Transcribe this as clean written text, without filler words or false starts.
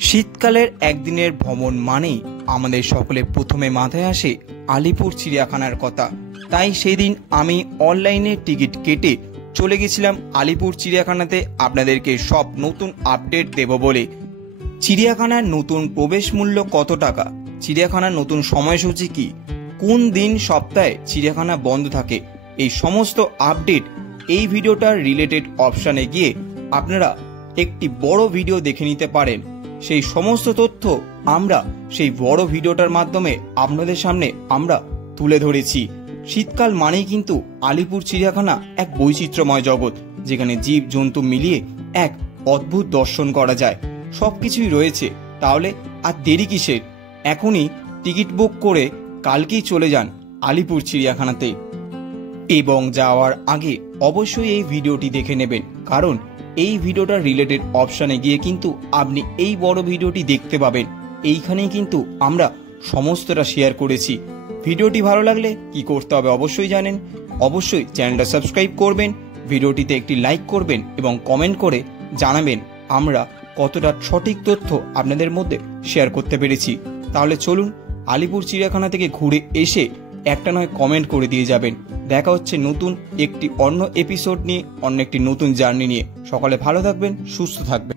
শীতকালের একদিনের ভ্রমণ মানেই আমাদের সকলের প্রথমে মাথায় আসে আলিপুর চিড়িয়াখানার কথা। তাই সেই দিন আমি অনলাইনে টিকিট কেটে চলে গেছিলাম আলিপুর চিড়িয়াখানাতে আপনাদেরকে সব নতুন আপডেট দেব বলে। চিড়িয়াখানার নতুন প্রবেশ মূল্য কত টাকা, চিড়িয়াখানার নতুন সময়সূচি কি, কোন দিন সপ্তাহে চিড়িয়াখানা বন্ধ থাকে, এই সমস্ত আপডেট এই ভিডিওটার রিলেটেড অপশানে গিয়ে আপনারা একটি বড় ভিডিও দেখে নিতে পারেন। সেই সমস্ত তথ্য আমরা সেই বড় ভিডিওটার মাধ্যমে আপনাদের সামনে আমরা তুলে ধরেছি। শীতকাল মানেই কিন্তু আলিপুর চিড়িয়াখানা এক বৈচিত্র্যময় জগৎ, যেখানে জীব জন্তু মিলিয়ে এক অদ্ভুত দর্শন করা যায়। সবকিছুই রয়েছে, তাহলে আর দেরি কিসের? এখনই টিকিট বুক করে কালকেই চলে যান আলিপুর চিড়িয়াখানাতে। এবং যাওয়ার আগে অবশ্যই এই ভিডিওটি দেখে নেবেন, কারণ এই ভিডিওটার রিলেটেড অপশানে গিয়ে কিন্তু আপনি এই বড় ভিডিওটি দেখতে পাবেন। এইখানেই কিন্তু আমরা সমস্তটা শেয়ার করেছি। ভিডিওটি ভালো লাগলে কি করতে হবে অবশ্যই জানেন, অবশ্যই চ্যানেলটা সাবস্ক্রাইব করবেন, ভিডিওটিতে একটি লাইক করবেন এবং কমেন্ট করে জানাবেন আমরা কতটা সঠিক তথ্য আপনাদের মধ্যে শেয়ার করতে পেরেছি। তাহলে চলুন আলিপুর চিড়িয়াখানা থেকে ঘুরে এসে একটা নয় কমেন্ট করে দিয়ে যাবেন। দেখা হচ্ছে নতুন একটি অন্য এপিসোড নিয়ে, অন্য একটি নতুন জার্নি নিয়ে। সকলে ভালো থাকবেন, সুস্থ থাকবেন।